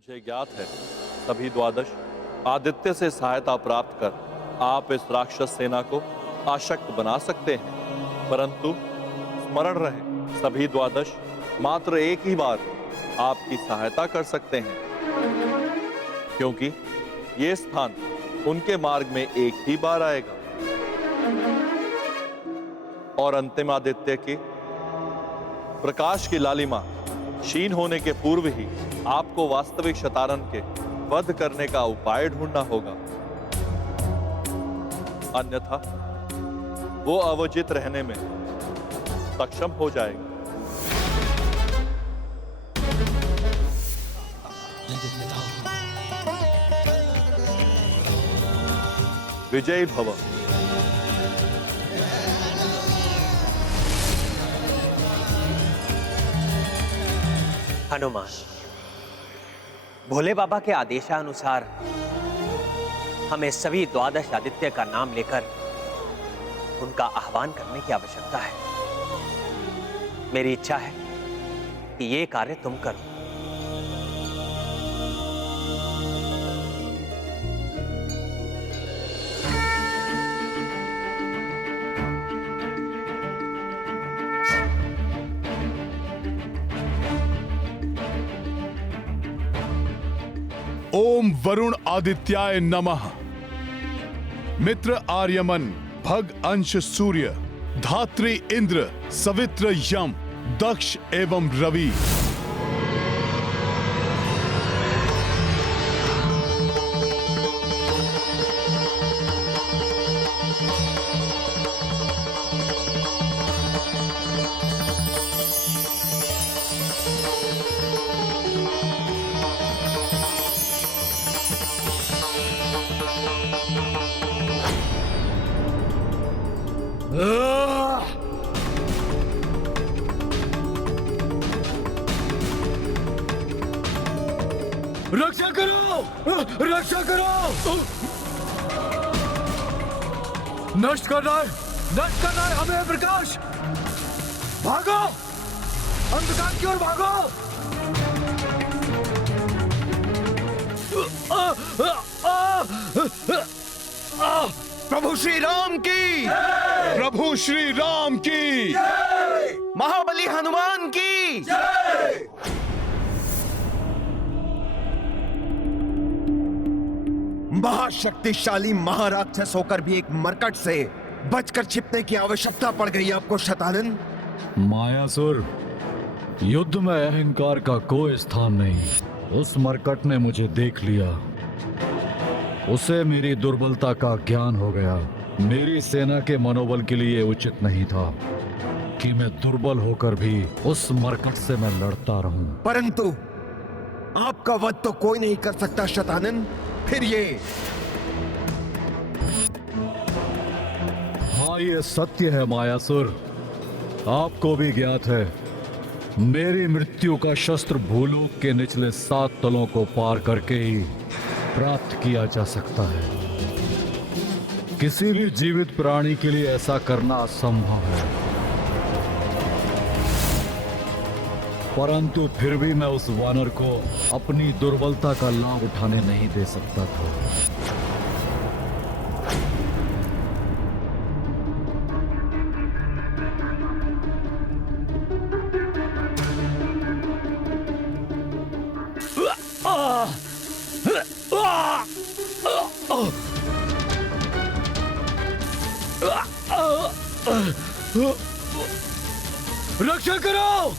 मुझे ज्ञात है सभी द्वादश आदित्य से सहायता प्राप्त कर आप इस राक्षस सेना को आशक्त बना सकते हैं, परंतु स्मरण रहे सभी द्वादश मात्र एक ही बार आपकी सहायता कर सकते हैं, क्योंकि ये स्थान उनके मार्ग में एक ही बार आएगा और अंतिम आदित्य की प्रकाश की लालिमा क्षीण होने के पूर्व ही आपको वास्तविक शतानन के वध करने का उपाय ढूंढना होगा, अन्यथा वो अवजित रहने में सक्षम हो जाएगा। विजयी भव। हनुमान, भोले बाबा के आदेशानुसार हमें सभी द्वादश आदित्य का नाम लेकर उनका आह्वान करने की आवश्यकता है। मेरी इच्छा है कि ये कार्य तुम करो। ओम वरुण आदित्याय नमः। मित्र आर्यमन, भग अंश सूर्य, धात्री इंद्र, सवित्र यम, दक्ष एवं रवि। रक्षा करो, रक्षा करो। नष्ट करना है हमें प्रकाश। भागो, अंधकार की ओर भागो। प्रभु श्री राम की, प्रभु श्री राम की, महाबली हनुमान की। महाशक्तिशाली महाराक्षस होकर भी एक मरकट से बचकर छिपने की आवश्यकता पड़ गई आपको शतानन। मायासुर, युद्ध में अहंकार का कोई स्थान नहीं। उस मरकट ने मुझे देख लिया, उसे मेरी दुर्बलता का ज्ञान हो गया। मेरी सेना के मनोबल के लिए उचित नहीं था कि मैं दुर्बल होकर भी उस मरकट से मैं लड़ता रहूं। परंतु आपका वध तो कोई नहीं कर सकता शतानन। फिर ये हाँ, ये सत्य है मायासुर। आपको भी ज्ञात है मेरी मृत्यु का शस्त्र भूलोक के निचले 7 तलों को पार करके ही प्राप्त किया जा सकता है। किसी भी जीवित प्राणी के लिए ऐसा करना असंभव है, परंतु फिर भी मैं उस वानर को अपनी दुर्बलता का लाभ उठाने नहीं दे सकता था। रक्षा करो।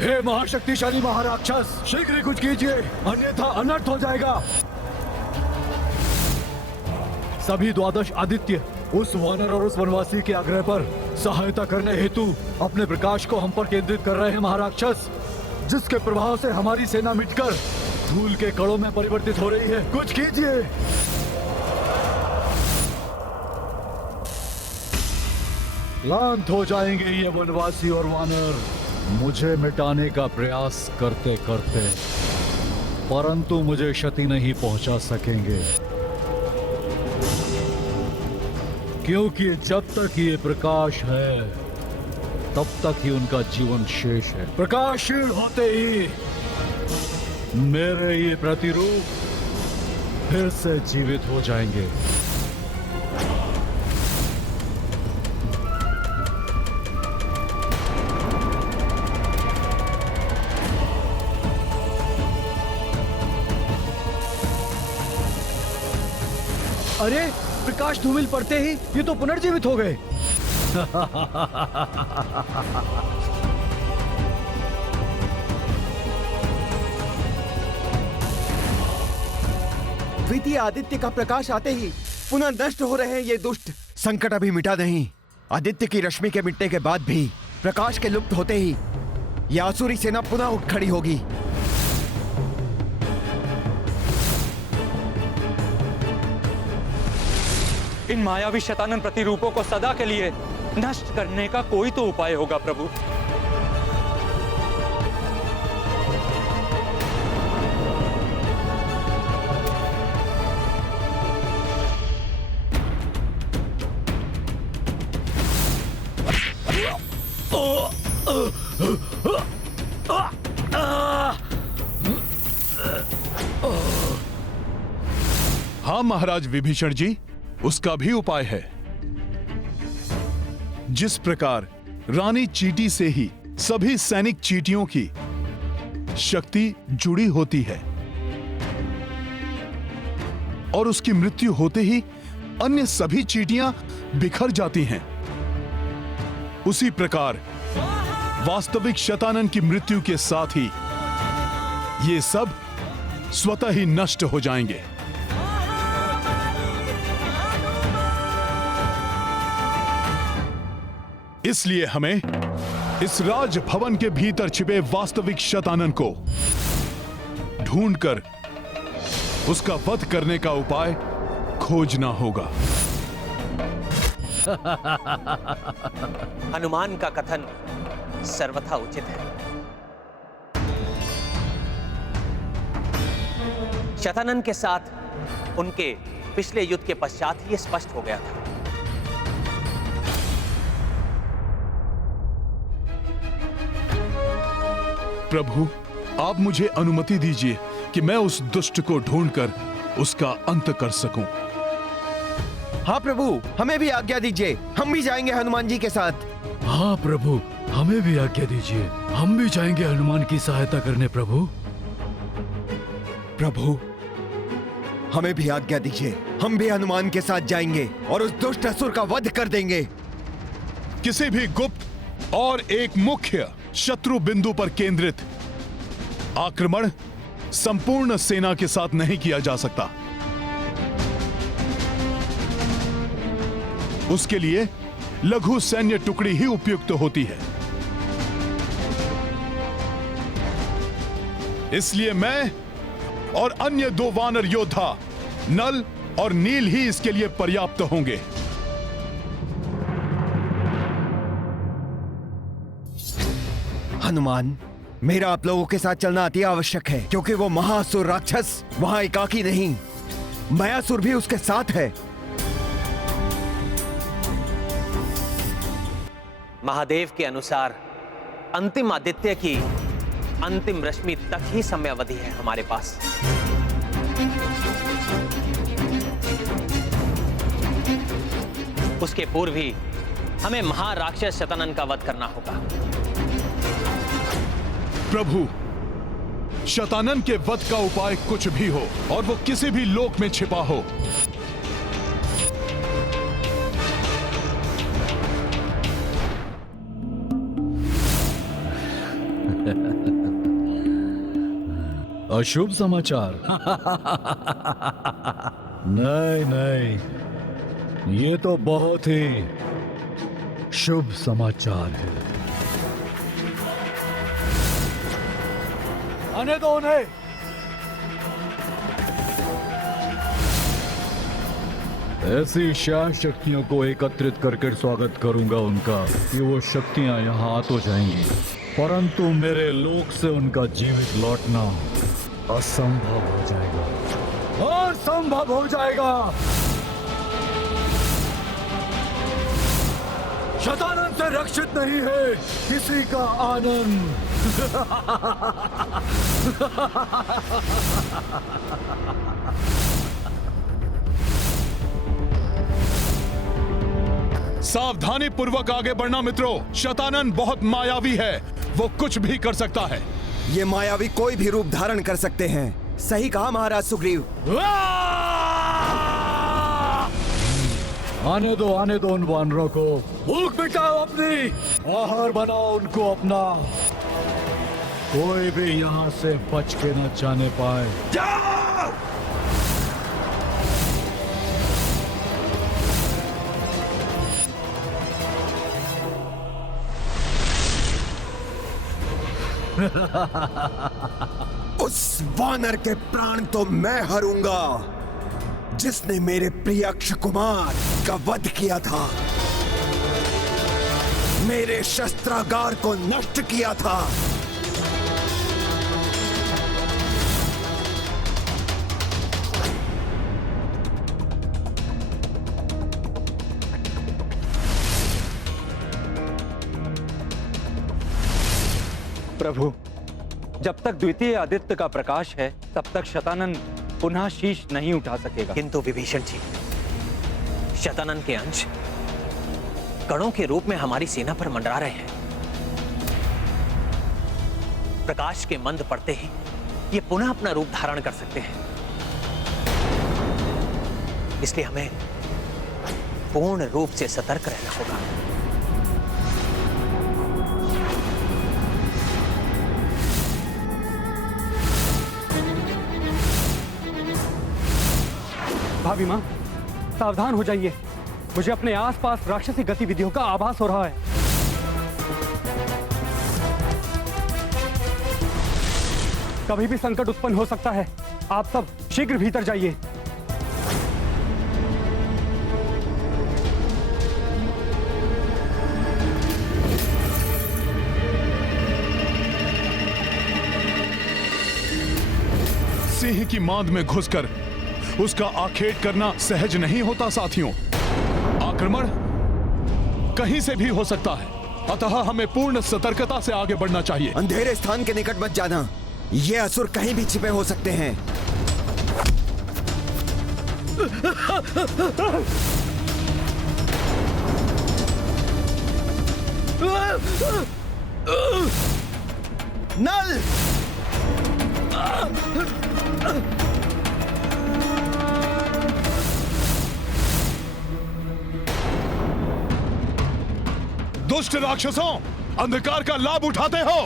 हे महाशक्तिशाली महाराक्षस, शीघ्र ही कुछ कीजिए, अन्यथा अनर्थ हो जाएगा। सभी द्वादश आदित्य उस वानर और उस वनवासी के आग्रह पर सहायता करने हेतु अपने प्रकाश को हम पर केंद्रित कर रहे हैं महाराक्षस, जिसके प्रभाव से हमारी सेना मिटकर धूल के कणों में परिवर्तित हो रही है। कुछ कीजिए। क्लांत हो जाएंगे ये वनवासी और वानर मुझे मिटाने का प्रयास करते करते, परंतु मुझे क्षति नहीं पहुंचा सकेंगे, क्योंकि जब तक ये प्रकाश है तब तक ही उनका जीवन शेष है। प्रकाशशील होते ही मेरे ये प्रतिरूप फिर से जीवित हो जाएंगे। अरे प्रकाश धूमिल पड़ते ही ये तो पुनर्जीवित हो गए। द्वितीय आदित्य का प्रकाश आते ही पुनः नष्ट हो रहे हैं ये दुष्ट। संकट अभी मिटा नहीं। आदित्य की रश्मि के मिटने के बाद भी प्रकाश के लुप्त होते ही यह आसुरी सेना पुनः उठ खड़ी होगी। इन मायावी शैतानन प्रतिरूपों को सदा के लिए नष्ट करने का कोई तो उपाय होगा प्रभु। हाँ महाराज विभीषण जी, उसका भी उपाय है। जिस प्रकार रानी चींटी से ही सभी सैनिक चींटियों की शक्ति जुड़ी होती है और उसकी मृत्यु होते ही अन्य सभी चींटियां बिखर जाती हैं, उसी प्रकार वास्तविक शतानन की मृत्यु के साथ ही ये सब स्वतः ही नष्ट हो जाएंगे। इसलिए हमें इस राजभवन के भीतर छिपे वास्तविक शतानन को ढूंढकर उसका वध करने का उपाय खोजना होगा। हनुमान का कथन सर्वथा उचित है। शतानन के साथ उनके पिछले युद्ध के पश्चात ही स्पष्ट हो गया था। प्रभु, आप मुझे अनुमति दीजिए कि मैं उस दुष्ट को ढूंढकर उसका अंत कर सकूं। हाँ प्रभु, हमें भी आज्ञा दीजिए, हम भी जाएंगे हनुमान जी के साथ। हाँ प्रभु, हमें भी आज्ञा दीजिए, हम भी जाएंगे हनुमान की सहायता करने। प्रभु प्रभु, हमें भी आज्ञा दीजिए, हम भी हनुमान के साथ जाएंगे और उस दुष्ट असुर का वध कर देंगे। किसी भी गुप्त और एक मुख्य शत्रु बिंदु पर केंद्रित आक्रमण संपूर्ण सेना के साथ नहीं किया जा सकता। उसके लिए लघु सैन्य टुकड़ी ही उपयुक्त होती है। इसलिए मैं और अन्य 2 वानर योद्धा नल और नील ही इसके लिए पर्याप्त होंगे। हनुमान, मेरा आप लोगों के साथ चलना अति आवश्यक है, क्योंकि वो महासुर राक्षस वहां एकाकी नहीं, मायासुर भी उसके साथ है। महादेव के अनुसार अंतिम आदित्य की अंतिम रश्मि तक ही समयावधि है हमारे पास। उसके पूर्व ही हमें महाराक्षस शतानन का वध करना होगा। प्रभु, शतानन के वध का उपाय कुछ भी हो और वो किसी भी लोक में छिपा हो, अशुभ समाचार? नहीं नहीं, ये तो बहुत ही शुभ समाचार है। आने दो उन्हें। ऐसी शाह शक्तियों को एकत्रित करके स्वागत करूंगा उनका कि वो शक्तियां यहां आ तो जाएंगी, परंतु मेरे लोक से उनका जीवित लौटना असंभव हो जाएगा। असंभव हो जाएगा। शतानंद से रक्षित नहीं है किसी का आनंद। सावधानी पूर्वक आगे बढ़ना मित्रों। शतानन बहुत मायावी है, वो कुछ भी कर सकता है। ये मायावी कोई भी रूप धारण कर सकते हैं। सही कहा महाराज सुग्रीव। आने दो उन वानरों को। भूख मिटाओ अपनी, आहार बनाओ उनको अपना। कोई भी यहाँ से बच के न जाने पाए। जाओ! उस वानर के प्राण तो मैं हरूंगा जिसने मेरे प्रिय अक्ष कुमार का वध किया था, मेरे शस्त्रागार को नष्ट किया था। प्रभु, जब तक द्वितीय आदित्य का प्रकाश है तब तक शतानन पुनः शीश नहीं उठा सकेगा। किंतु विभीषण जी, शतानन के अंश गणों के रूप में हमारी सेना पर मंडरा रहे हैं। प्रकाश के मंद पड़ते ही ये पुनः अपना रूप धारण कर सकते हैं। इसलिए हमें पूर्ण रूप से सतर्क रहना होगा। भाभी माँ, सावधान हो जाइए। मुझे अपने आसपास राक्षसी गतिविधियों का आभास हो रहा है। कभी भी संकट उत्पन्न हो सकता है। आप सब शीघ्र भीतर जाइए। सिंह की मांद में घुसकर उसका आखेट करना सहज नहीं होता साथियों। आक्रमण कहीं से भी हो सकता है, अतः हमें पूर्ण सतर्कता से आगे बढ़ना चाहिए। अंधेरे स्थान के निकट मत जाना, ये असुर कहीं भी छिपे हो सकते हैं। नल! दुष्ट राक्षसों, अंधकार का लाभ उठाते हो।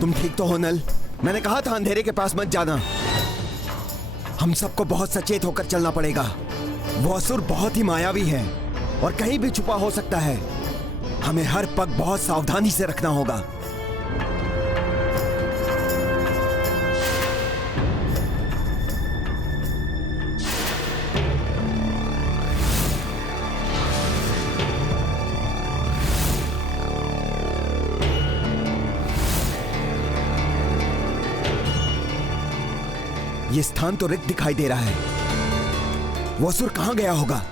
तुम ठीक तो हो नल? मैंने कहा था अंधेरे के पास मत जाना। हम सबको बहुत सचेत होकर चलना पड़ेगा। वो असुर बहुत ही मायावी है और कहीं भी छुपा हो सकता है। हमें हर पग बहुत सावधानी से रखना होगा। ये स्थान तो रिक्त दिखाई दे रहा है। वो असुर कहां गया होगा?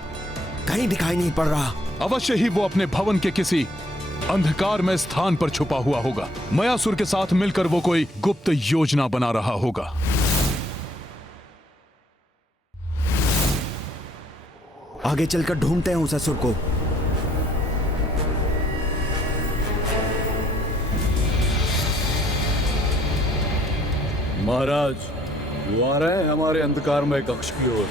कहीं दिखाई नहीं पड़ रहा। अवश्य ही वो अपने भवन के किसी अंधकार में स्थान पर छुपा हुआ होगा। मयासुर के साथ मिलकर वो कोई गुप्त योजना बना रहा होगा। आगे चलकर ढूंढते हैं उस असुर को। महाराज, वो आ रहे हैं हमारे अंधकारमय कक्ष की ओर।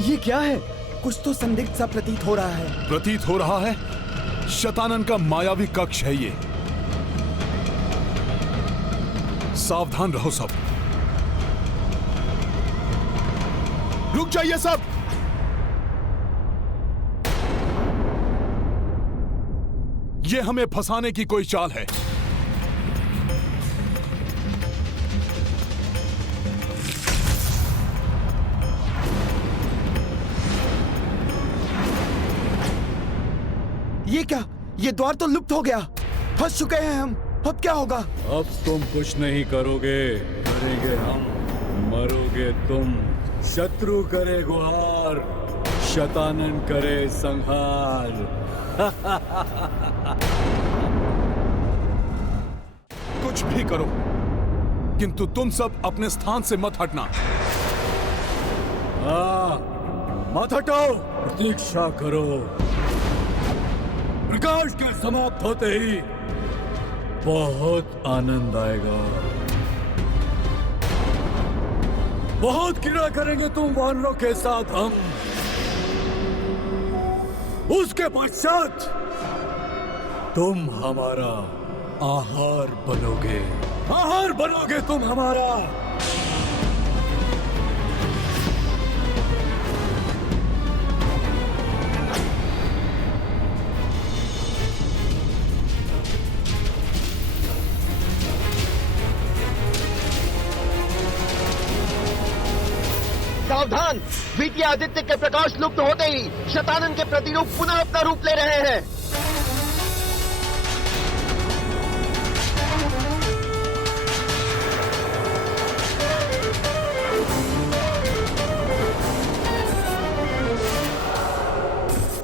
ये क्या है? कुछ तो संदिग्ध सा प्रतीत हो रहा है। प्रतीत हो रहा है शतानन का मायावी कक्ष है ये। सावधान रहो सब। रुक जाइए सब। ये हमें फंसाने की कोई चाल है। ये क्या? ये द्वार तो लुप्त हो गया। फंस चुके हैं हम। अब क्या होगा? अब तुम कुछ नहीं करोगे, करेंगे हम। मरोगे तुम। शत्रु करे गुहार, शतानन करे संहार। कुछ भी करो, किंतु तुम सब अपने स्थान से मत हटना। मत हटो, प्रतीक्षा करो। प्रकाश के समाप्त होते ही बहुत आनंद आएगा। बहुत क्रीड़ा करेंगे तुम वानरों के साथ हम। उसके पश्चात तुम हमारा आहार बनोगे। आहार बनोगे तुम हमारा। सावधान! द्वितीय आदित्य के प्रकाश लुप्त होते ही शतानन के प्रतिरूप पुनः अपना रूप ले रहे हैं।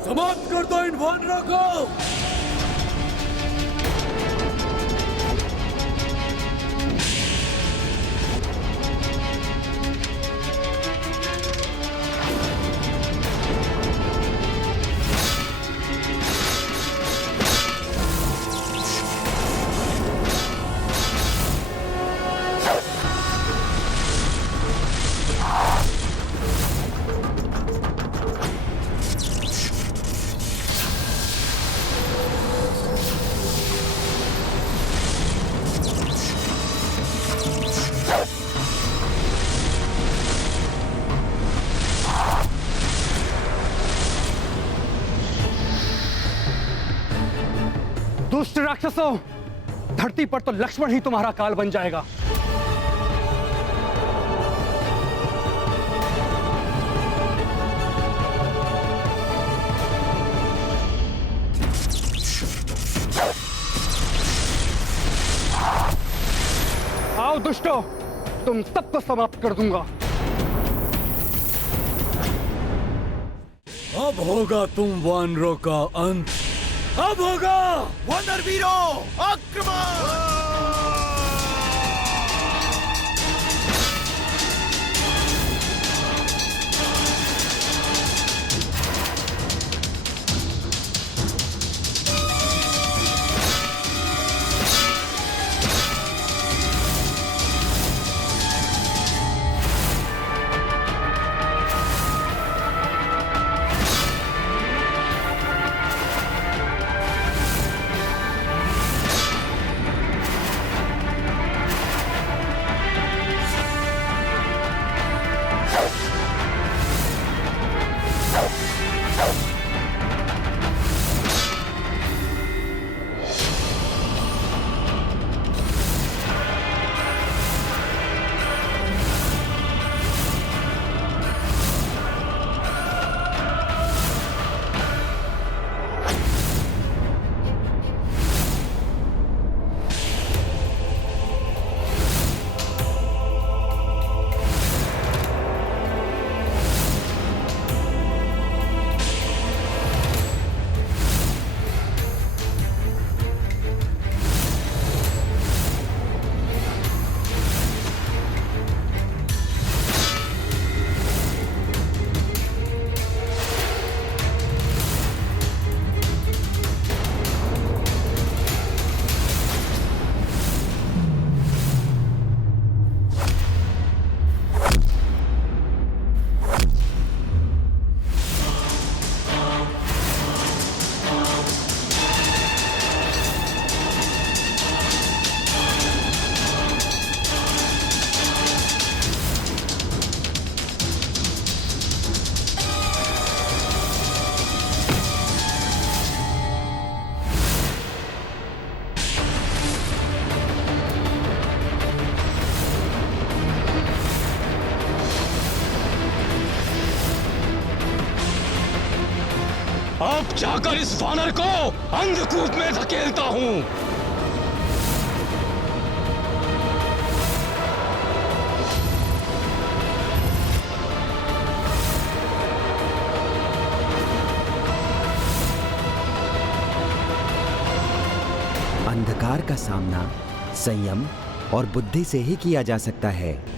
समाप्त कर दो इन वानरों को। दुष्ट राक्षसों, धरती पर तो लक्ष्मण ही तुम्हारा काल बन जाएगा। आओ दुष्टों, तुम सबको समाप्त कर दूंगा। अब होगा तुम वानरों का अंत। अब होगा। वानर वीरों, आक्रमण! अब जाकर इस वानर को अंधकूप में धकेलता हूं। अंधकार का सामना संयम और बुद्धि से ही किया जा सकता है।